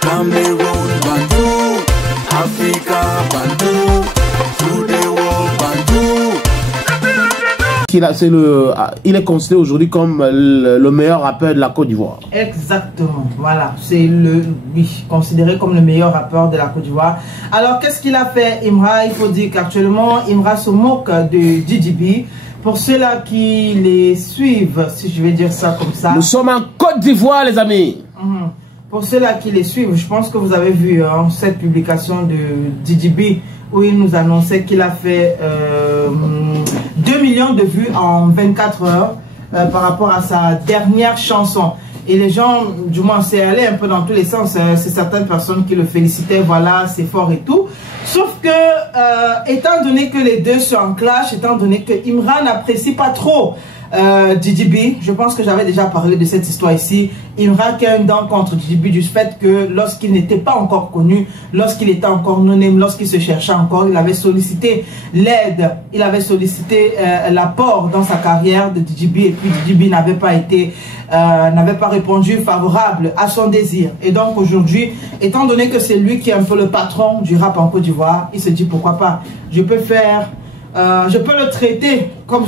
Cameroun, Bandou, Africa, Bandou, through the world, Bandou. Il est considéré aujourd'hui comme le meilleur rappeur de la Côte d'Ivoire. Exactement, voilà, c'est considéré comme le meilleur rappeur de la Côte d'Ivoire. Alors, qu'est-ce qu'il a fait, Imra? Il faut dire qu'actuellement, Imra se moque de DJB. Pour ceux-là qui les suivent, si je vais dire ça comme ça. Nous sommes en Côte d'Ivoire, les amis. Pour ceux-là qui les suivent, je pense que vous avez vu cette publication de DJB où il nous annonçait qu'il a fait 2 millions de vues en 24 heures par rapport à sa dernière chanson. Et les gens, du moins, c'est allé un peu dans tous les sens. C'est certaines personnes qui le félicitaient, voilà, c'est fort et tout. Sauf que, étant donné que les deux sont en clash, étant donné que Imra n'apprécie pas trop DJB, je pense que j'avais déjà parlé de cette histoire ici. Imra qui a une dent contre DJB du fait que lorsqu'il n'était pas encore connu, lorsqu'il était encore non-name, lorsqu'il se cherchait encore, il avait sollicité l'aide, il avait sollicité l'apport dans sa carrière de DJB, et puis DJB n'avait pas répondu favorable à son désir. Et donc aujourd'hui, étant donné que c'est lui qui est un peu le patron du rap en Côte d'Ivoire, il se dit pourquoi pas, je peux le traiter comme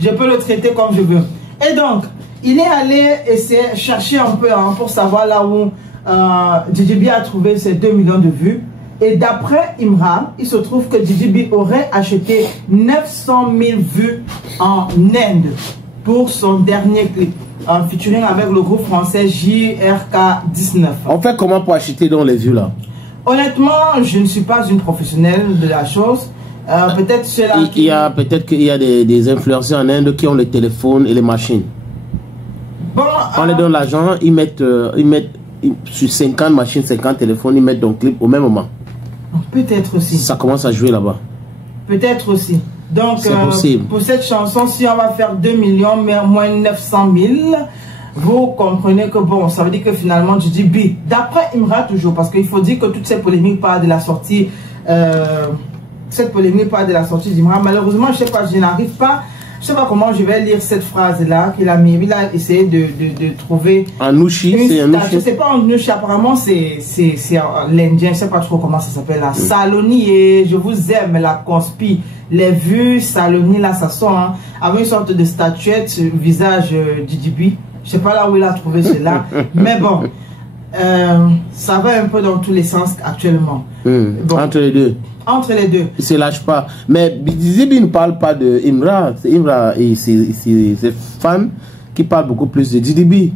je peux le traiter comme je veux. Et donc, il est allé essayer chercher un peu pour savoir là où DJB a trouvé ses 2 millions de vues. Et d'après Imra, il se trouve que DJB aurait acheté 900 000 vues en Inde pour son dernier clip, featuring avec le groupe français JRK19. On fait comment pour acheter dans les vues là? Honnêtement, je ne suis pas une professionnelle de la chose. Peut-être peut-être qu'il y a des influenceurs en Inde qui ont les téléphones et les machines. Bon, on les donne l'argent, ils mettent sur 50 machines, 50 téléphones, ils mettent ton clip au même moment. Peut-être aussi. Ça commence à jouer là-bas. Peut-être aussi. Donc, pour cette chanson, si on va faire 2 millions, mais moins 900 000, vous comprenez que bon, ça veut dire que finalement, DJB, d'après Imra toujours, parce qu'il faut dire que toutes ces polémiques parlent de la sortie, d'Imra. Malheureusement, je sais pas, je n'arrive pas, je sais pas comment je vais lire cette phrase-là qu'il a mis. Il a essayé de trouver... Un nouchi, c'est un nouchi. C'est pas un nouchi, apparemment c'est l'Indien, je sais pas trop comment ça s'appelle là. Saloni et je vous aime, la conspi. Les vues, Saloni là, ça sent avec une sorte de statuette, visage DJB. Je sais pas là où il a trouvé cela. Mais bon, ça va un peu dans tous les sens actuellement. Bon. Entre les deux. Entre les deux. Il ne se lâche pas. Mais DJB ne parle pas de Imra. C'est Imra et ses fans qui parlent beaucoup plus de DJB.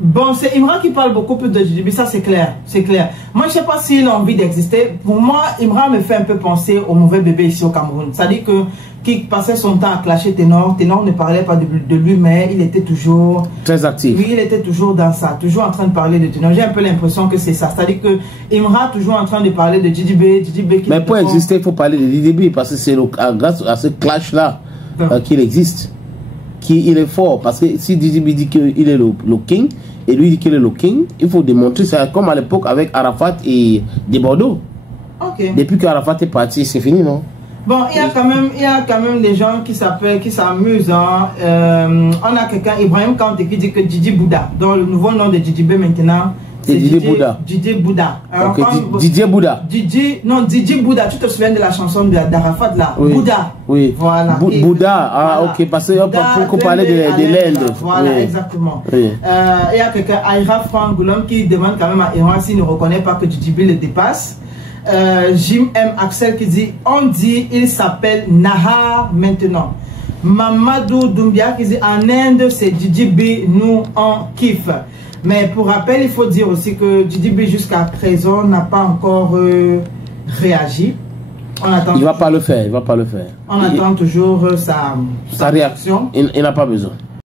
Bon, c'est Imra qui parle beaucoup plus de DJB, ça c'est clair, c'est clair. Moi, je ne sais pas s'il a envie d'exister. Pour moi, Imra me fait un peu penser au mauvais bébé ici au Cameroun. C'est-à-dire que qui passait son temps à clasher Ténor. Ténor ne parlait pas de lui, mais il était toujours... Très actif. Oui, il était toujours dans ça, toujours en train de parler de Ténor. J'ai un peu l'impression que c'est ça. C'est-à-dire que Imra toujours en train de parler de DJB. Mais pour exister, il faut parler de DJB parce que c'est grâce à ce clash-là qu'il existe. Il est fort. Parce que si DJB dit qu'il est le king, et lui dit qu'il est le king, il faut démontrer ça comme à l'époque avec Arafat et des Bordeaux. Okay. Depuis qu'Arafat est parti, c'est fini, non? Bon, il y a quand même des gens qui s'amusent. On a quelqu'un, Ibrahim Kanté, qui dit que Didi Bouddha, dont le nouveau nom de DJB maintenant, c'est Didier Bouddha. Didier Bouddha. Okay. Didier Bouddha. Didier Bouddha. Tu te souviens de la chanson d'Arafat là? Oui. Bouddha. Oui. Voilà. Bouddha. Ah, ok. Parce qu'on parlait de l'Inde. Voilà, oui. Exactement. Oui. Il y a quelqu'un, Aïra Frangoulom, qui demande quand même à Iran s'il ne reconnaît pas que DJB le dépasse. Jim M. Axel qui dit, on dit, il s'appelle Nahar maintenant. Mamadou Doumbia qui dit, en Inde, c'est DJB, nous on kiffe. Mais pour rappel, il faut dire aussi que DJB jusqu'à présent n'a pas encore réagi. Il ne va pas le faire, il va pas le faire. On attend toujours sa réaction. Il n'a pas besoin.